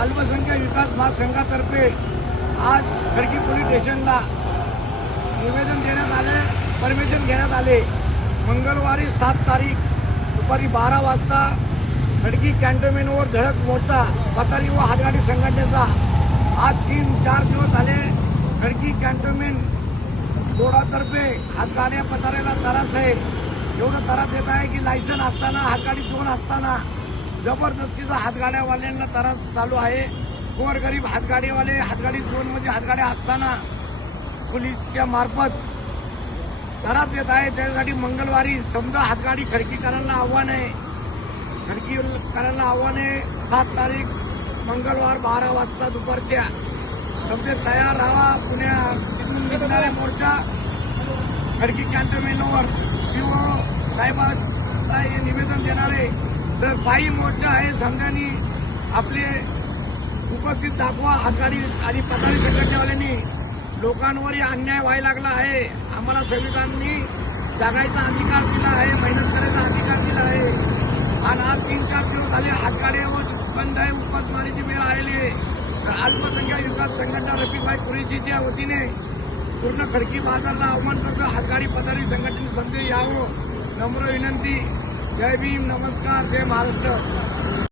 अल्पसंख्याक विकास महासंघातर्फे आज खडकी पोलीस स्टेशनला निवेदन देण्यात आले, परमिशन घेण्यात आले। मंगळवारी 7 तारीख दुपारी 12 वाजता खडकी कॅन्टोन्मेंटवर धडक मोर्चा पथारी व हातगाडी संघटनेचा आज 3-4 दिवस झाले खडकी कॅन्टोन्मेंट बोर्डातर्फे हातगाड्या पथाऱ्याला त्रास आहे। एवढं त्रास देत आहे की लायसन असताना हातगाडी 2 असताना जबरदस्तीचा हातगाड्यावाल्यांना त्रास चालू आहे। गोरगरीब हातगाडीवाले हातगाडी 2 मध्ये हातगाड्या असताना पोलीसच्या मार्फत त्रास देत आहे। त्यासाठी मंगळवारी समजा हातगाडी खडकीकरांना आव्हान आहे, खडकीकरांना आव्हान आहे 7 तारीख मंगळवार 12 वाजता दुपारच्या समजे तयार राहा। पुण्यातून निघणाऱ्या मोर्चा खडकी कॅन्टोन्मेंटवर साहेबांना हे निवेदन देणार आहे। तर पायी मोर्चा आहे, समजांनी आपले उपस्थित दाखवा। हातगाडी आणि पथारी संघटनेवाल्यांनी लोकांवरही अन्याय व्हायला लागला आहे। आम्हाला संविधानाने जगायचा अधिकार दिला आहे, मेहनत करायचा अधिकार दिला आहे आणि आज 3-4 दिवस झाले हातगाड्यावर बंद आहे, उपासमारीची वेळ आलेली आहे। तर अल्पसंख्याक विकास संघटना रफिकभाई कुरेशीच्या वतीने पूर्ण खडकी बाजारला आव्हान करतो, हातगाडी पथारी संघटनेने संदेश यावं, नम्र विनंती। जय भीम, नमस्कार, जय महाराष्ट्र।